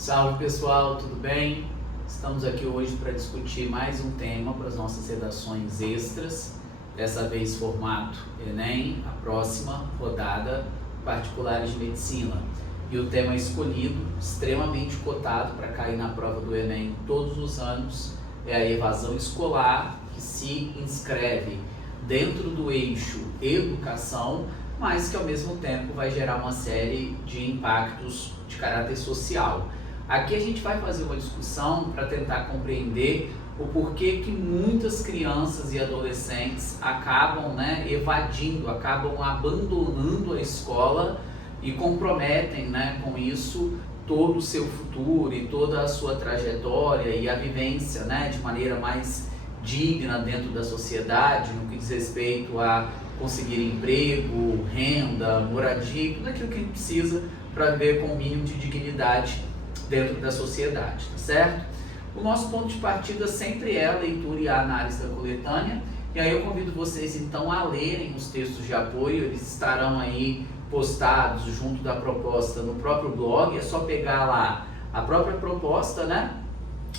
Salve pessoal, tudo bem? Estamos aqui hoje para discutir mais um tema para as nossas redações extras, dessa vez formato Enem, a próxima rodada particulares de medicina. E o tema escolhido, extremamente cotado para cair na prova do Enem todos os anos, é a evasão escolar, que se inscreve dentro do eixo educação, mas que ao mesmo tempo vai gerar uma série de impactos de caráter social. Aqui a gente vai fazer uma discussão para tentar compreender o porquê que muitas crianças e adolescentes acabam evadindo, acabam abandonando a escola e comprometem com isso todo o seu futuro e toda a sua trajetória e a vivência de maneira mais digna dentro da sociedade, no que diz respeito a conseguir emprego, renda, moradia, tudo aquilo que a gente precisa para viver com o mínimo de dignidade dentro da sociedade, tá certo? O nosso ponto de partida sempre é a leitura e a análise da coletânea, e aí eu convido vocês então a lerem os textos de apoio, eles estarão aí postados junto da proposta no próprio blog, é só pegar lá a própria proposta,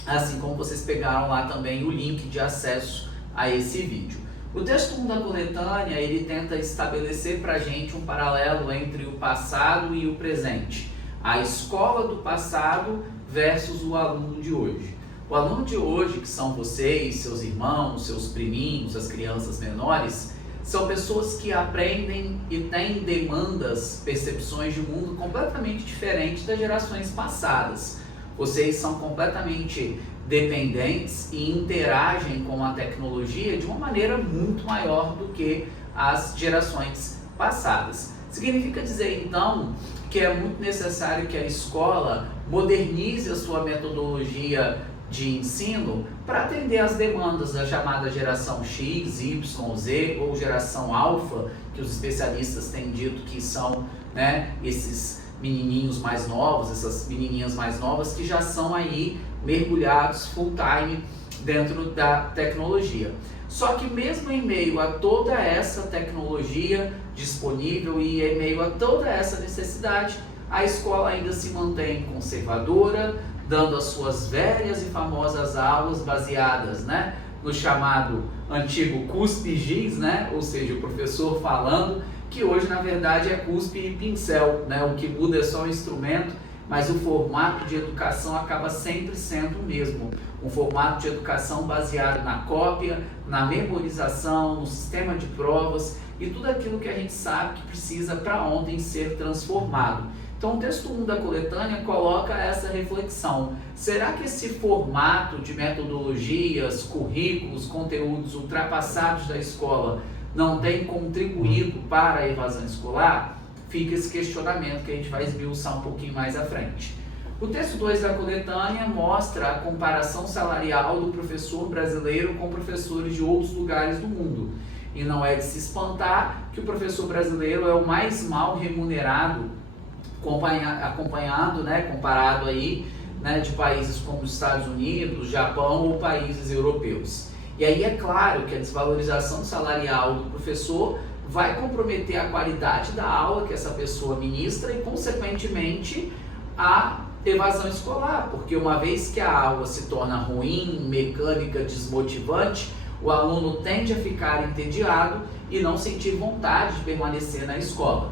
assim como vocês pegaram lá também o link de acesso a esse vídeo. O texto 1 da coletânea, ele tenta estabelecer para a gente um paralelo entre o passado e o presente. A escola do passado versus o aluno de hoje. O aluno de hoje, que são vocês, seus irmãos, seus priminhos, as crianças menores, são pessoas que aprendem e têm demandas, percepções de mundo completamente diferentes das gerações passadas. Vocês são completamente dependentes e interagem com a tecnologia de uma maneira muito maior do que as gerações passadas. Significa dizer, então, que é muito necessário que a escola modernize a sua metodologia de ensino para atender às demandas da chamada geração X, Y, Z ou geração Alpha, que os especialistas têm dito que são esses menininhos mais novos, essas menininhas mais novas que já são aí mergulhados full time dentro da tecnologia. Só que mesmo em meio a toda essa tecnologia disponível e em meio a toda essa necessidade, a escola ainda se mantém conservadora, dando as suas velhas e famosas aulas baseadas no chamado antigo cuspe-giz, ou seja, o professor falando, que hoje na verdade é cuspe e pincel, o que muda é só o instrumento, mas o formato de educação acaba sempre sendo o mesmo. Um formato de educação baseado na cópia, na memorização, no sistema de provas e tudo aquilo que a gente sabe que precisa para ontem ser transformado. Então o texto 1 da coletânea coloca essa reflexão. Será que esse formato de metodologias, currículos, conteúdos ultrapassados da escola não tem contribuído para a evasão escolar? Fica esse questionamento que a gente vai esmiuçar um pouquinho mais à frente. O texto 2 da coletânea mostra a comparação salarial do professor brasileiro com professores de outros lugares do mundo. E não é de se espantar que o professor brasileiro é o mais mal remunerado, comparado aí, de países como os Estados Unidos, Japão ou países europeus. E aí é claro que a desvalorização salarial do professor vai comprometer a qualidade da aula que essa pessoa ministra e, consequentemente, a evasão escolar, porque uma vez que a aula se torna ruim, mecânica, desmotivante, o aluno tende a ficar entediado e não sentir vontade de permanecer na escola.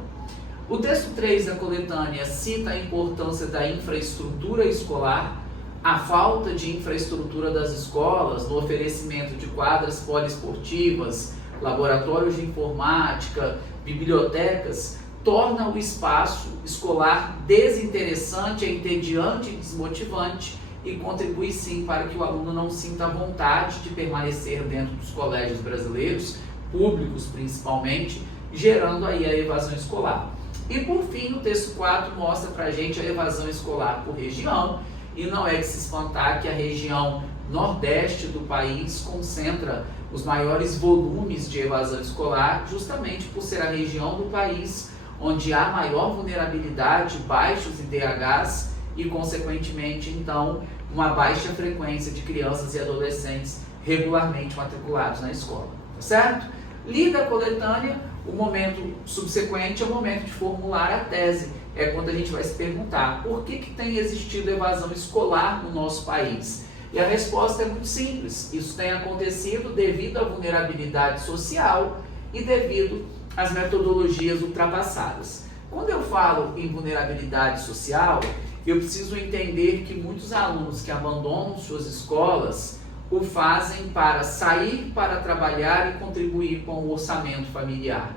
O texto 3 da coletânea cita a importância da infraestrutura escolar, a falta de infraestrutura das escolas no oferecimento de quadras poliesportivas, laboratórios de informática, bibliotecas, torna o espaço escolar desinteressante, entediante e desmotivante e contribui sim para que o aluno não sinta vontade de permanecer dentro dos colégios brasileiros, públicos principalmente, gerando aí a evasão escolar. E por fim, o texto 4 mostra para a gente a evasão escolar por região, e não é de se espantar que a região nordeste do país concentra os maiores volumes de evasão escolar, justamente por ser a região do país onde há maior vulnerabilidade, baixos IDHs e, consequentemente, então, uma baixa frequência de crianças e adolescentes regularmente matriculados na escola, tá certo? Lida a coletânea, O momento subsequente é o momento de formular a tese, é quando a gente vai se perguntar por que tem existido evasão escolar no nosso país? E a resposta é muito simples, isso tem acontecido devido à vulnerabilidade social e devido às metodologias ultrapassadas. Quando eu falo em vulnerabilidade social, eu preciso entender que muitos alunos que abandonam suas escolas o fazem para sair para trabalhar e contribuir com o orçamento familiar.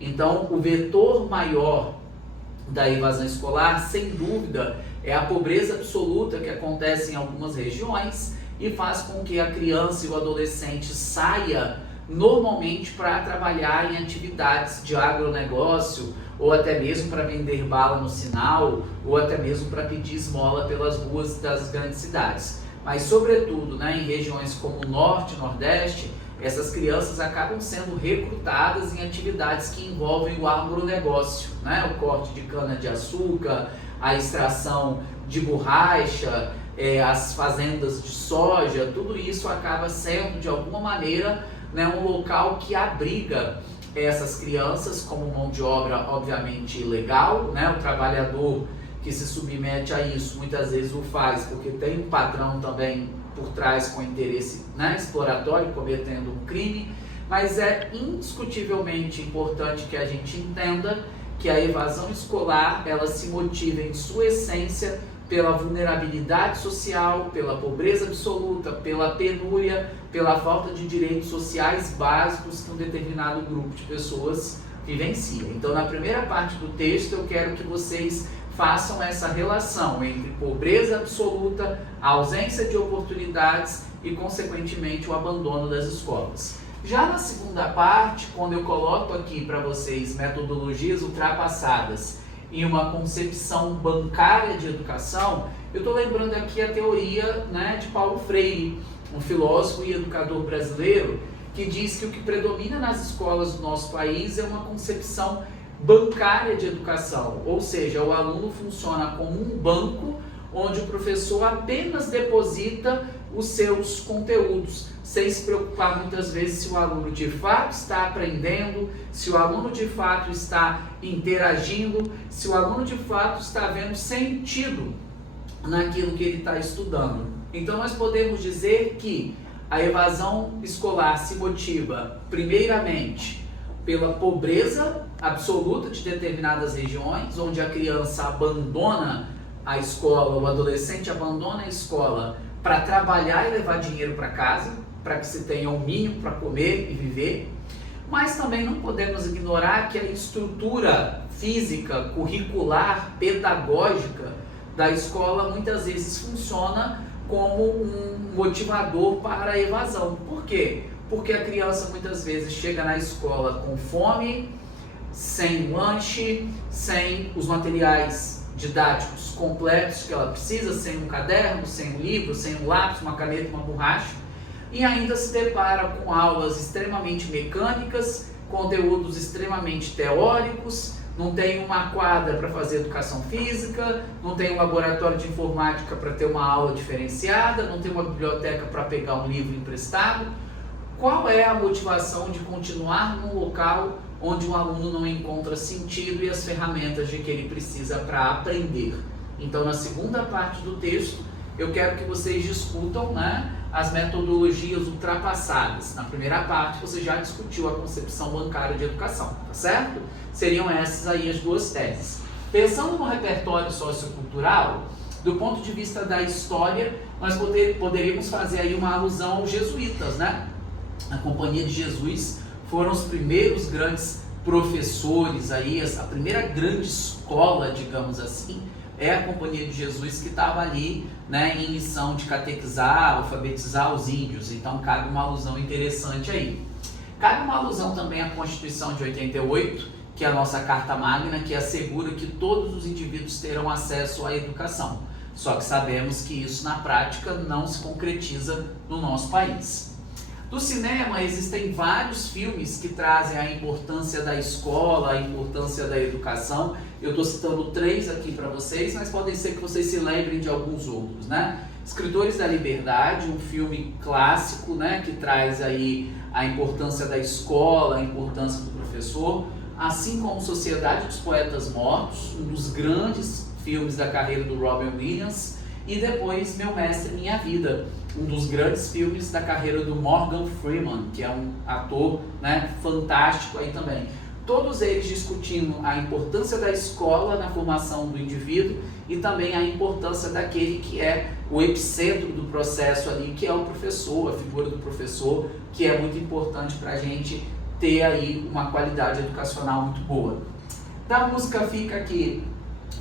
Então, o vetor maior da evasão escolar, sem dúvida, é a pobreza absoluta que acontece em algumas regiões e faz com que a criança e o adolescente saia normalmente para trabalhar em atividades de agronegócio, ou até mesmo para vender bala no sinal, ou até mesmo para pedir esmola pelas ruas das grandes cidades. Mas, sobretudo, em regiões como o Norte e Nordeste, essas crianças acabam sendo recrutadas em atividades que envolvem o agronegócio, o corte de cana-de-açúcar, a extração de borracha, as fazendas de soja, tudo isso acaba sendo, de alguma maneira, um local que abriga essas crianças como mão de obra, obviamente, ilegal, o trabalhador que se submete a isso muitas vezes o faz porque tem um patrão também por trás com interesse exploratório, cometendo um crime, mas é indiscutivelmente importante que a gente entenda que a evasão escolar, ela se motiva em sua essência pela vulnerabilidade social, pela pobreza absoluta, pela penúria, pela falta de direitos sociais básicos que um determinado grupo de pessoas vivencia. Então, na primeira parte do texto, eu quero que vocês façam essa relação entre pobreza absoluta, a ausência de oportunidades e, consequentemente, o abandono das escolas. Já na segunda parte, quando eu coloco aqui para vocês metodologias ultrapassadas em uma concepção bancária de educação, eu estou lembrando aqui a teoria de Paulo Freire, um filósofo e educador brasileiro, que diz que o que predomina nas escolas do nosso país é uma concepção bancária de educação, ou seja, o aluno funciona como um banco onde o professor apenas deposita os seus conteúdos, sem se preocupar muitas vezes se o aluno de fato está aprendendo, se o aluno de fato está interagindo, se o aluno de fato está vendo sentido naquilo que ele está estudando. Então nós podemos dizer que a evasão escolar se motiva primeiramente pela pobreza absoluta de determinadas regiões, onde a criança abandona a escola, o adolescente abandona a escola para trabalhar e levar dinheiro para casa, para que se tenha o mínimo para comer e viver. Mas também não podemos ignorar que a estrutura física, curricular, pedagógica da escola muitas vezes funciona como um motivador para a evasão. Por quê? Porque a criança muitas vezes chega na escola com fome, sem lanche, sem os materiais didáticos completos que ela precisa, sem um caderno, sem um livro, sem um lápis, uma caneta, uma borracha, e ainda se depara com aulas extremamente mecânicas, conteúdos extremamente teóricos, não tem uma quadra para fazer educação física, não tem um laboratório de informática para ter uma aula diferenciada, não tem uma biblioteca para pegar um livro emprestado. Qual é a motivação de continuar num local onde o aluno não encontra sentido e as ferramentas de que ele precisa para aprender? Então, na segunda parte do texto, eu quero que vocês discutam as metodologias ultrapassadas. Na primeira parte, você já discutiu a concepção bancária de educação, tá certo? Seriam essas aí as duas teses. Pensando no repertório sociocultural, do ponto de vista da história, nós poderíamos fazer aí uma alusão aos jesuítas, A Companhia de Jesus foram os primeiros grandes professores aí, a primeira grande escola, digamos assim, é a Companhia de Jesus, que estava ali em missão de catequizar, alfabetizar os índios. Então cabe uma alusão interessante aí. Cabe uma alusão também à Constituição de 88, que é a nossa Carta Magna, que assegura que todos os indivíduos terão acesso à educação. Só que sabemos que isso na prática não se concretiza no nosso país. Do cinema, existem vários filmes que trazem a importância da escola, a importância da educação. Eu estou citando 3 aqui para vocês, mas podem ser que vocês se lembrem de alguns outros, Escritores da Liberdade, um filme clássico, que traz aí a importância da escola, a importância do professor, assim como Sociedade dos Poetas Mortos, um dos grandes filmes da carreira do Robin Williams, e depois Meu Mestre, Minha Vida, um dos grandes filmes da carreira do Morgan Freeman, que é um ator, né, fantástico aí também. Todos eles discutindo a importância da escola na formação do indivíduo e também a importância daquele que é o epicentro do processo ali, que é o professor, a figura do professor, que é muito importante para a gente ter aí uma qualidade educacional muito boa. Da música fica aqui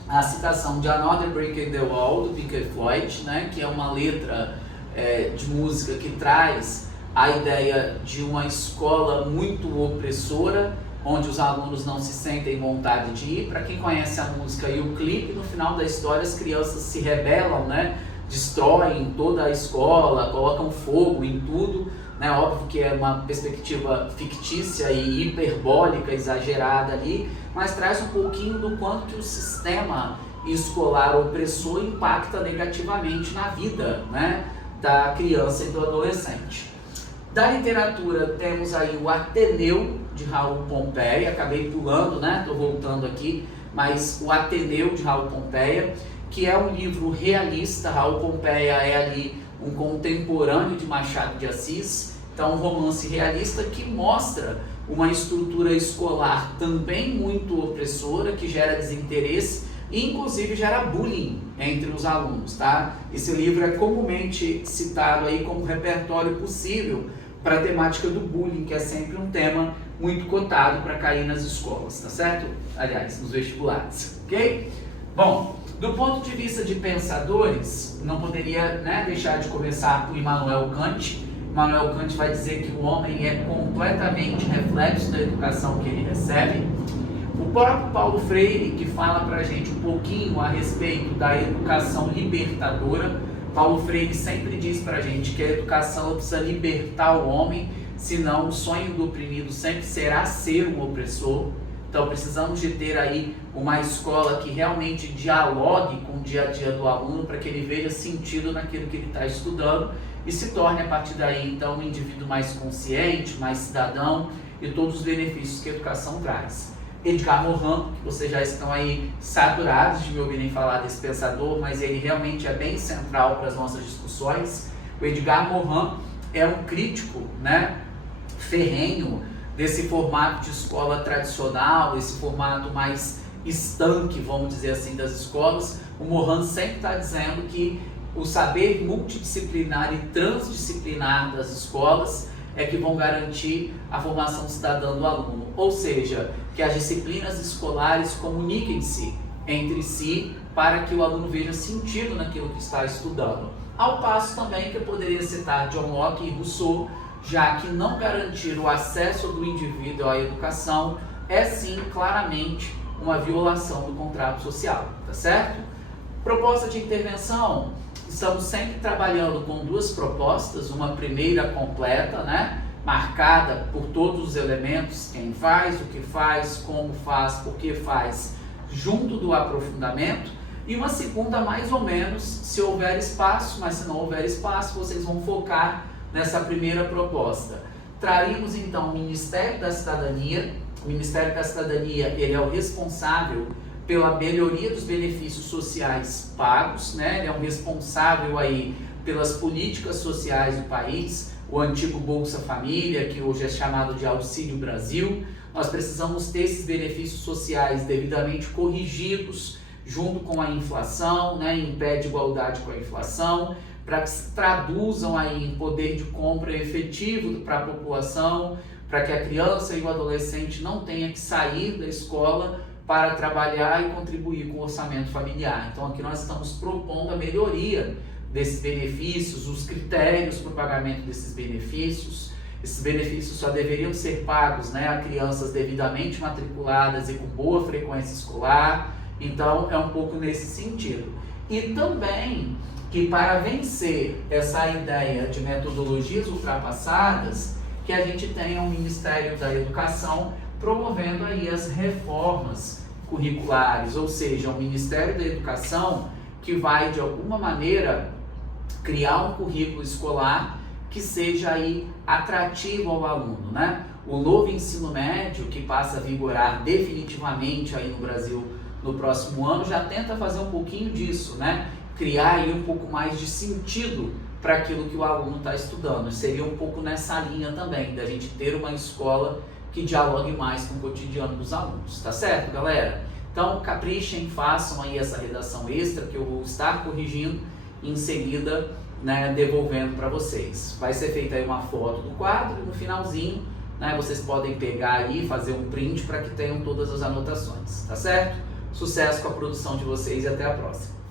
a citação de Another Brick in the Wall, do Pink Floyd, né, que é uma letra de música que traz a ideia de uma escola muito opressora, onde os alunos não se sentem vontade de ir. Para quem conhece a música e o clipe, no final da história as crianças se rebelam, né, destroem toda a escola, colocam fogo em tudo, né? Óbvio que é uma perspectiva fictícia e hiperbólica, exagerada ali, mas traz um pouquinho do quanto que o sistema escolar opressor impacta negativamente na vida, né, da criança e do adolescente. Da literatura temos aí o Ateneu, de Raul Pompeia, acabei pulando, né, estou voltando aqui, mas o Ateneu, de Raul Pompeia, que é um livro realista. Raul Pompeia é ali um contemporâneo de Machado de Assis, então um romance realista que mostra uma estrutura escolar também muito opressora, que gera desinteresse e inclusive gera bullying entre os alunos, tá? Esse livro é comumente citado aí como repertório possível para a temática do bullying, que é sempre um tema muito cotado para cair nas escolas, tá certo? Aliás, nos vestibulares, ok? Bom, do ponto de vista de pensadores, não poderia, né, deixar de começar por Immanuel Kant. Immanuel Kant vai dizer que o homem é completamente reflexo da educação que ele recebe. O próprio Paulo Freire, que fala para a gente um pouquinho a respeito da educação libertadora. Paulo Freire sempre diz para a gente que a educação precisa libertar o homem, senão o sonho do oprimido sempre será ser um opressor. Então precisamos de ter aí uma escola que realmente dialogue com o dia a dia do aluno, para que ele veja sentido naquilo que ele está estudando e se torne a partir daí então um indivíduo mais consciente, mais cidadão e todos os benefícios que a educação traz. Edgar Morin, que vocês já estão aí saturados de me ouvirem falar desse pensador, mas ele realmente é bem central para as nossas discussões. O Edgar Morin é um crítico, né, ferrenho desse formato de escola tradicional, esse formato mais estanque, vamos dizer assim, das escolas. O Morin sempre está dizendo que o saber multidisciplinar e transdisciplinar das escolas é que vão garantir a formação cidadã do aluno, ou seja, que as disciplinas escolares comuniquem-se entre si para que o aluno veja sentido naquilo que está estudando. Ao passo também que eu poderia citar John Locke e Rousseau, já que não garantir o acesso do indivíduo à educação é sim claramente uma violação do contrato social, tá certo? Proposta de intervenção. Estamos sempre trabalhando com duas propostas, uma primeira completa, né, marcada por todos os elementos, quem faz, o que faz, como faz, por que faz, junto do aprofundamento, e uma segunda mais ou menos, se houver espaço, mas se não houver espaço, vocês vão focar nessa primeira proposta. Traríamos então o Ministério da Cidadania. O Ministério da Cidadania, ele é o responsável pela melhoria dos benefícios sociais pagos, né? Ele é um responsável aí pelas políticas sociais do país, o antigo Bolsa Família, que hoje é chamado de Auxílio Brasil. Nós precisamos ter esses benefícios sociais devidamente corrigidos junto com a inflação, né? Em pé de igualdade com a inflação, para que se traduzam aí em poder de compra efetivo para a população, para que a criança e o adolescente não tenha que sair da escola para trabalhar e contribuir com o orçamento familiar. Então aqui nós estamos propondo a melhoria desses benefícios, os critérios para o pagamento desses benefícios. Esses benefícios só deveriam ser pagos, né, a crianças devidamente matriculadas e com boa frequência escolar. Então é um pouco nesse sentido. E também que para vencer essa ideia de metodologias ultrapassadas, que a gente tenha um Ministério da Educação promovendo aí as reformas curriculares, ou seja, um Ministério da Educação que vai de alguma maneira criar um currículo escolar que seja aí atrativo ao aluno, né? O novo ensino médio, que passa a vigorar definitivamente aí no Brasil no próximo ano, já tenta fazer um pouquinho disso, né? Criar aí um pouco mais de sentido para aquilo que o aluno está estudando. Seria um pouco nessa linha também, da gente ter uma escola que dialogue mais com o cotidiano dos alunos, tá certo, galera? Então, caprichem, façam aí essa redação extra que eu vou estar corrigindo e em seguida, né, devolvendo para vocês. Vai ser feita aí uma foto do quadro e no finalzinho, né, vocês podem pegar aí e fazer um print para que tenham todas as anotações, tá certo? Sucesso com a produção de vocês e até a próxima!